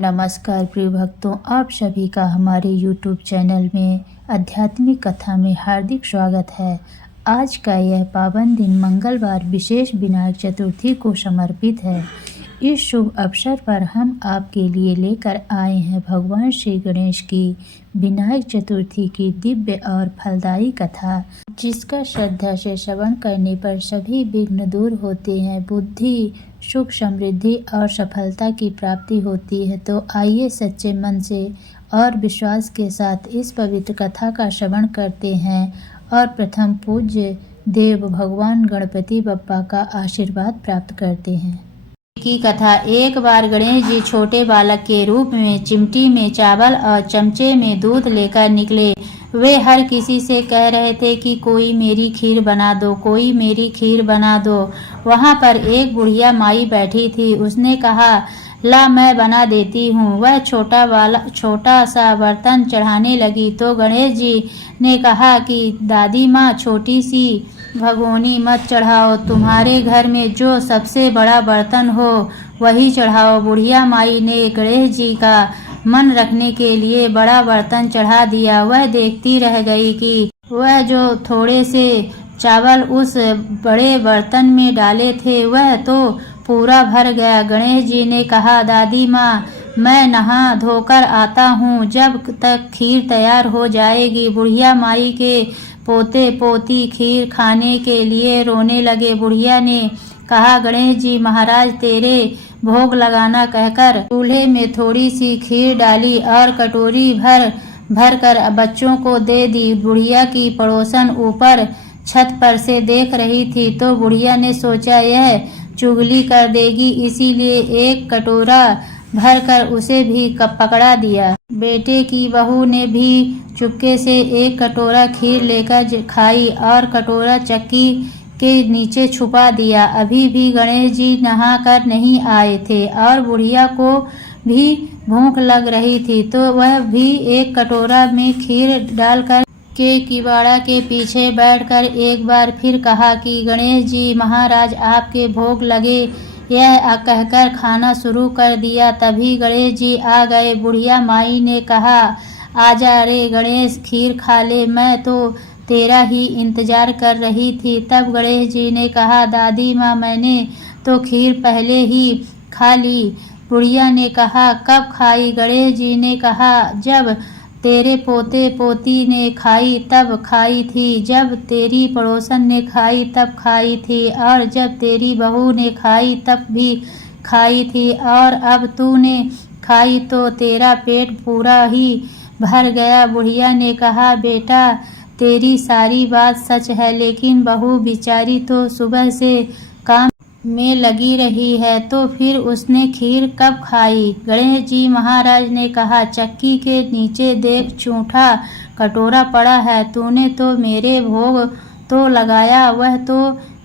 नमस्कार प्रिय भक्तों, आप सभी का हमारे YouTube चैनल में आध्यात्मिक कथा में हार्दिक स्वागत है। आज का यह पावन दिन मंगलवार विशेष विनायक चतुर्थी को समर्पित है। इस शुभ अवसर पर हम आपके लिए लेकर आए हैं भगवान श्री गणेश की विनायक चतुर्थी की दिव्य और फलदायी कथा, जिसका श्रद्धा से श्रवण करने पर सभी विघ्न दूर होते हैं, बुद्धि, सुख, समृद्धि और सफलता की प्राप्ति होती है। तो आइए सच्चे मन से और विश्वास के साथ इस पवित्र कथा का श्रवण करते हैं और प्रथम पूज्य देव भगवान गणपति बप्पा का आशीर्वाद प्राप्त करते हैं। की कथा। एक बार गणेश जी छोटे बालक के रूप में चिमटी में चावल और चमचे में दूध लेकर निकले। वे हर किसी से कह रहे थे कि कोई मेरी खीर बना दो, कोई मेरी खीर बना दो। वहाँ पर एक बुढ़िया माई बैठी थी। उसने कहा, ला मैं बना देती हूँ। वह छोटा सा बर्तन चढ़ाने लगी तो गणेश जी ने कहा कि दादी माँ, छोटी सी भगोनी मत चढ़ाओ, तुम्हारे घर में जो सबसे बड़ा बर्तन हो वही चढ़ाओ। बुढ़िया माई ने गणेश जी का मन रखने के लिए बड़ा बर्तन चढ़ा दिया। वह देखती रह गई कि वह जो थोड़े से चावल उस बड़े बर्तन में डाले थे वह तो पूरा भर गया। गणेश जी ने कहा, दादी माँ, मैं नहा धोकर आता हूँ, जब तक खीर तैयार हो जाएगी। बुढ़िया माई के पोते पोती खीर खाने के लिए रोने लगे। बुढ़िया ने कहा, गणेश जी महाराज, तेरे भोग लगाना कहकर चूल्हे में थोड़ी सी खीर डाली और कटोरी भर कर बच्चों को दे दी। बुढ़िया की पड़ोसन ऊपर छत पर से देख रही थी तो बुढ़िया ने सोचा यह चुगली कर देगी, इसीलिए एक कटोरा भर कर उसे भी पकड़ा दिया। बेटे की बहू ने भी चुपके से एक कटोरा खीर लेकर खाई और कटोरा चक्की के नीचे छुपा दिया। अभी भी गणेश जी नहा कर नहीं आए थे और बुढ़िया को भी भूख लग रही थी, तो वह भी एक कटोरा में खीर डालकर के किवाड़ा के पीछे बैठकर एक बार फिर कहा कि गणेश जी महाराज, आपके भोग लगे, यह कहकर खाना शुरू कर दिया। तभी गणेश जी आ गए। बुढ़िया माई ने कहा, आजा रे गणेश, खीर खा ले, मैं तो तेरा ही इंतजार कर रही थी। तब गणेश जी ने कहा, दादी माँ, मैंने तो खीर पहले ही खा ली। बुढ़िया ने कहा, कब खाई? गणेश जी ने कहा, जब तेरे पोते पोती ने खाई तब खाई थी, जब तेरी पड़ोसन ने खाई तब खाई थी, और जब तेरी बहू ने खाई तब भी खाई थी, और अब तूने खाई तो तेरा पेट पूरा ही भर गया। बुढ़िया ने कहा, बेटा, तेरी सारी बात सच है, लेकिन बहू बेचारी तो सुबह से काम में लगी रही है, तो फिर उसने खीर कब खाई? गणेश जी महाराज ने कहा, चक्की के नीचे देख, झूठा कटोरा पड़ा है, तूने तो मेरे भोग तो लगाया, वह तो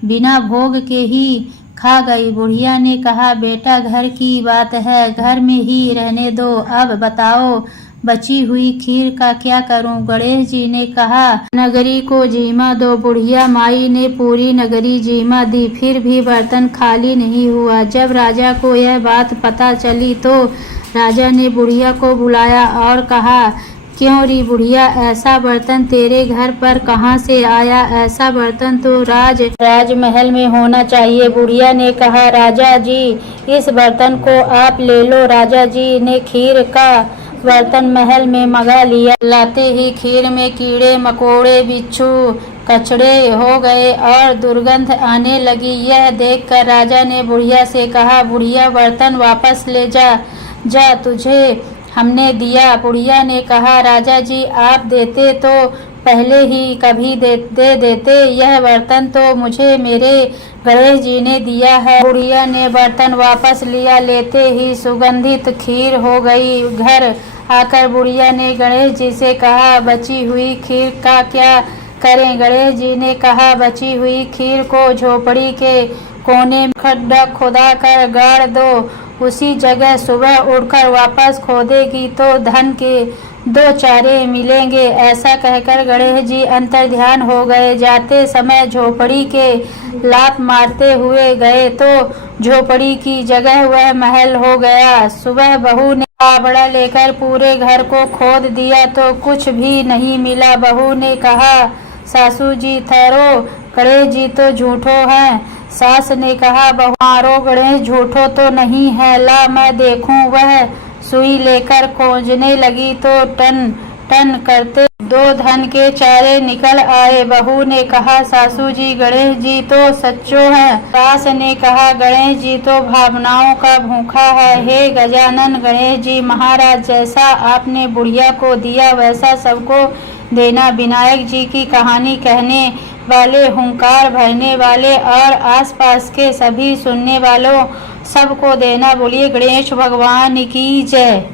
बिना भोग के ही खा गई। बुढ़िया ने कहा, बेटा, घर की बात है, घर में ही रहने दो। अब बताओ, बची हुई खीर का क्या करूं? गणेश जी ने कहा, नगरी को जीमा दो। बुढ़िया माई ने पूरी नगरी जीमा दी, फिर भी बर्तन खाली नहीं हुआ। जब राजा को यह बात पता चली तो राजा ने बुढ़िया को बुलाया और कहा, क्यों री बुढ़िया, ऐसा बर्तन तेरे घर पर कहाँ से आया? ऐसा बर्तन तो राजमहल में होना चाहिए। बुढ़िया ने कहा, राजा जी, इस बर्तन को आप ले लो। राजा जी ने खीर का बर्तन महल में मंगा लिया। लाते ही खीर में कीड़े मकोड़े, बिच्छू, कचड़े हो गए और दुर्गंध आने लगी। यह देखकर राजा ने बुढ़िया से कहा, बुढ़िया, बर्तन वापस ले जा, तुझे हमने दिया। बुढ़िया ने कहा, राजा जी, आप देते तो पहले ही कभी दे देते, यह बर्तन तो मुझे मेरे गणेश जी ने दिया है। बुढ़िया ने बर्तन वापस लिया, लेते ही सुगंधित खीर हो गई। घर आकर बुढ़िया ने गणेश जी से कहा, बची हुई खीर का क्या करें? गणेश जी ने कहा, बची हुई खीर को झोपड़ी के कोने में खड्डा खोदा कर गाड़ दो, उसी जगह सुबह उठकर वापस खोदेगी तो धन के 2 चारे मिलेंगे। ऐसा कहकर गणेश जी अंतर्ध्यान हो गए। जाते समय झोपड़ी के लात मारते हुए गए तो झोपड़ी की जगह वह महल हो गया। सुबह बहू ने फावड़ा लेकर पूरे घर को खोद दिया तो कुछ भी नहीं मिला। बहू ने कहा, सासू जी ठहरो, गणेश जी तो झूठो हैं। सास ने कहा, बहू मारो, गणेश झूठो तो नहीं है, ला मैं देखूं। वह सुई लेकर खोजने लगी तो टन टन करते 2 धन के चारे निकल आए। बहू ने कहा, सासू जी गणेश जी तो सच्चो हैं। सास ने कहा, गणेश जी तो भावनाओं का भूखा है। हे गजानन गणेश जी महाराज, जैसा आपने बुढ़िया को दिया वैसा सबको देना। विनायक जी की कहानी कहने वाले, हुंकार भरने वाले और आसपास के सभी सुनने वालों सबको देना। बोलिए गणेश भगवान की जय।